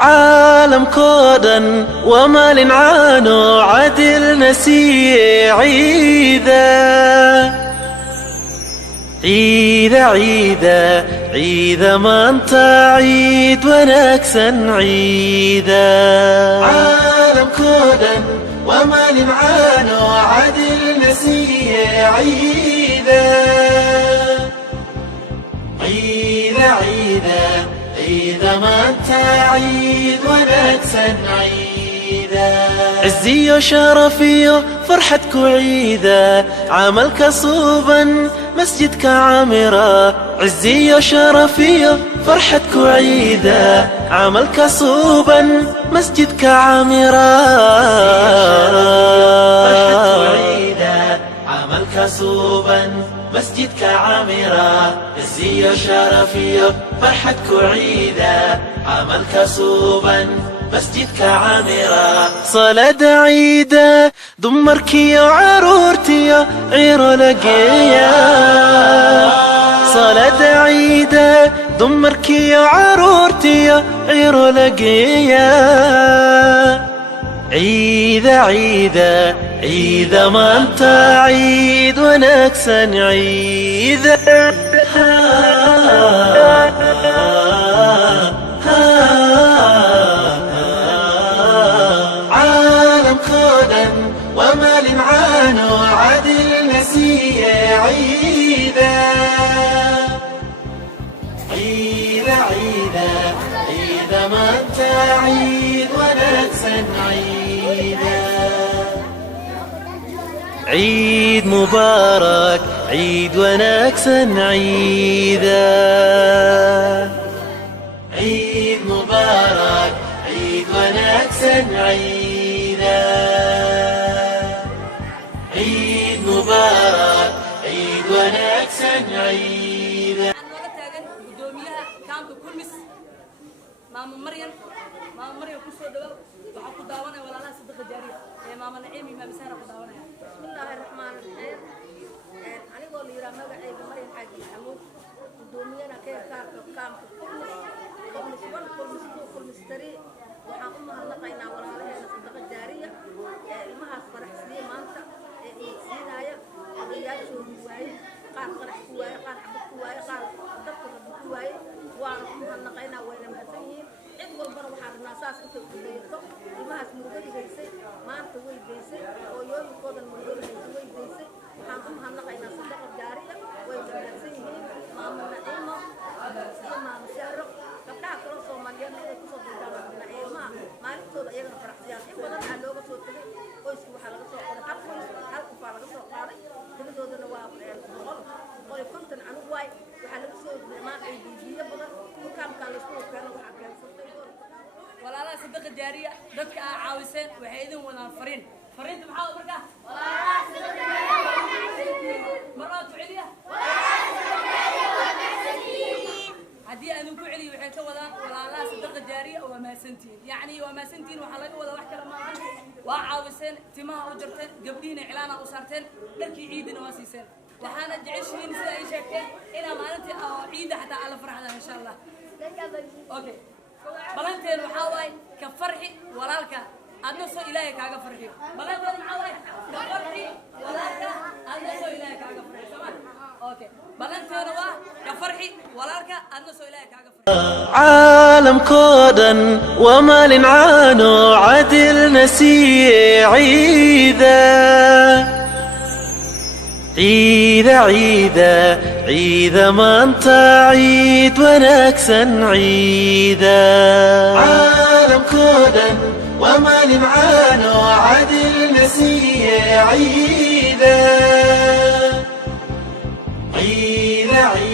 عالم كودا وما لنعانو عدل نسي عيدا عيدا عيدا عيدا ما انت عيد ونكسن عيدا عالم كودا وما لنعانو عدل نسي عيدا عيدا عيدا عيدا ما انت عيد ونكسن عيدا عزي وشرفي فرحتك عيدا عملك صوبا مسجدك عامرة عزي وشرفي فرحتك عيدا عملك صوبا مسجدك عامرة عملك صوبا مسجدك عامرة عزي وشرفي فرحتك عيدا عملك صوبا مسجدك عامرة صلاة عيدا دمرك يا عرورتي يا عير لقيا صلاة عيدا دمرك يا عرورتي يا عير لقيا عيدا عيدا عيدا ما انت عيد ونكسن عيدا عالم كودا وما لنعانو عدل نسي عيدا عيدا عيدا عيدا ما انت عيد ونكسن عيدا عيد مبارك عيد ونكسن عيدا عيد مبارك عيد ونكسن عيدا عيد مبارك عيد ونكسن عيدا ماما مريم كسو دغ waxa ku daawanay walaalaha saddex jaariya ee maama naciimi ma bisana ku daawanay bismillaahir rahmaanir rahiim anigoo liira magacayga Maryam Xaaji Maxamuud gudoomiyana kaamka kulmistari waxaan u mahadnaqaynaa walaalaheena saddex jaariya ee ilmahaas faraxsiye maanta ee siinaya odayaashoodu waaye qaar farax ku waaye qaar xabad ku waaye qaar dadka ku waaye waan u mahadnaqaynaa wayna mahadsanyihiin cid walbana waxaan rabnaa saas inta ku leeyato ilmahaas murugada haysay maanta way deysay hooyooyinkoodan murugada haysay way deysay waxaan u mahadnaqaynaa saddex jaariya way mahadsanyihiin maama naciimo iyo maama shaaro gabdhaha kale Soomaaliyeed ay ku soo doodaanaan ilmaha maalintooda iyagana faraxsiyaan in badan aan looga soo tagay qoyska waxaa laga soo qoray hal qof laga soo qaaday tiladoodana waa boqol konton anug waay waxaa laga soo dhimaan ay diidiyo badan dukaanka la isku keeno waxaa keensatay walaalaha saddex jaariya dadka aa caawiseen waxay idin wadaan fariinta maxaa markaa walaalaha saddex jaariya marwaad ku celiya haddii aan ku celiyo waxay ka wadaan walaalaha saddex jaariya oo maasantiin yani waa maasantiin waxa laga wada wax kala maahan waa caawiseen timaha u jarteen gabdhiina cilaana u saarteen dharkii ciidina waa siiseen waxaana jeceshiin sida ay sheegteen inaa maalintii ciida xataa ala farxdaan insha Allah okay balanteen waxa waay ka farxi walaalka adna soo ilaahay kaaga farxi balanteen waxa waay ka farxi walaalka adna soo ilaahay kaaga farxi samaan okay balanteen waa ka farxi walaalka adna soo ilaahay kaaga farxi عالم كودا وما لنعانو عدل نسي عيدا عيدا عيدا عيدا ما انت عيد ونكسن عيدا عالم كودا وما لنعانو عدل نسي عيدا عيدا عيدا